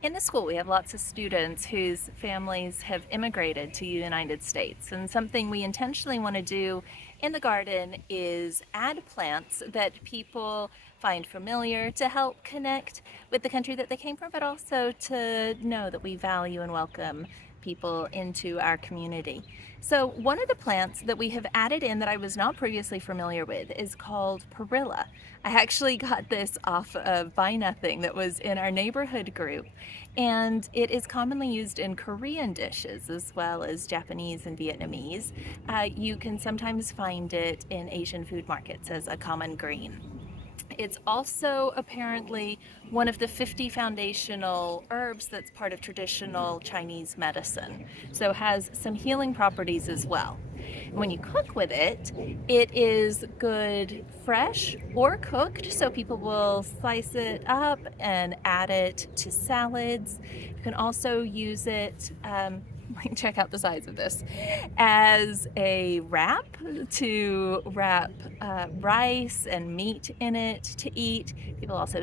In the school, we have lots of students whose families have immigrated to the United States. And something we intentionally want to do in the garden is add plants that people find familiar to help connect with the country that they came from, but also to know that we value and welcome people into our community. So, one of the plants that we have added in that I was not previously familiar with is called Perilla. I actually got this off of Buy Nothing that was in our neighborhood group, and it is commonly used in Korean dishes as well as Japanese and Vietnamese. You can sometimes find it in Asian food markets as a common green. It's also apparently one of the 50 foundational herbs that's part of traditional Chinese medicine, so has some healing properties as well. When you cook with it, it is good fresh or cooked, so people will slice it up and add it to salads. You can also use it, check out the size of this, as a wrap to wrap rice and meat in it to eat. People also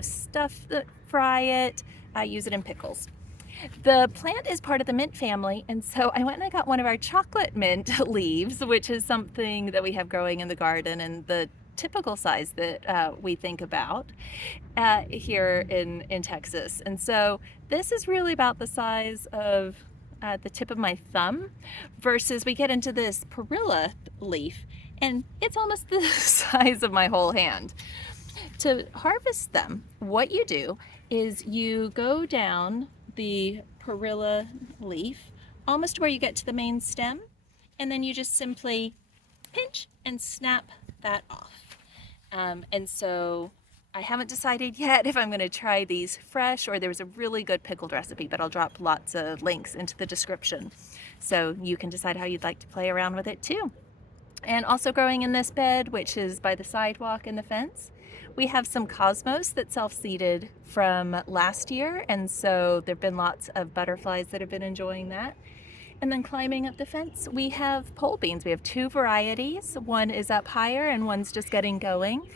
fry it, use it in pickles. The plant is part of the mint family, and so I went and I got one of our chocolate mint leaves, which is something that we have growing in the garden and the typical size that we think about here in Texas. And so this is really about the size of the tip of my thumb, versus we get into this perilla leaf and it's almost the size of my whole hand. To harvest them, what you do is you go down the perilla leaf almost where you get to the main stem, and then you just simply pinch and snap that off. And so I haven't decided yet if I'm going to try these fresh, or there's a really good pickled recipe, but I'll drop lots of links into the description so you can decide how you'd like to play around with it too. And also growing in this bed, which is by the sidewalk and the fence, we have some cosmos that self-seeded from last year, and so there have been lots of butterflies that have been enjoying that. And then climbing up the fence, we have pole beans. We have two varieties. One is up higher and one's just getting going.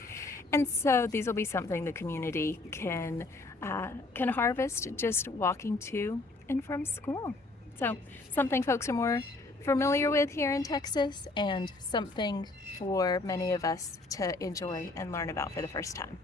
And so these will be something the community can harvest just walking to and from school. So something folks are more familiar with here in Texas, and something for many of us to enjoy and learn about for the first time.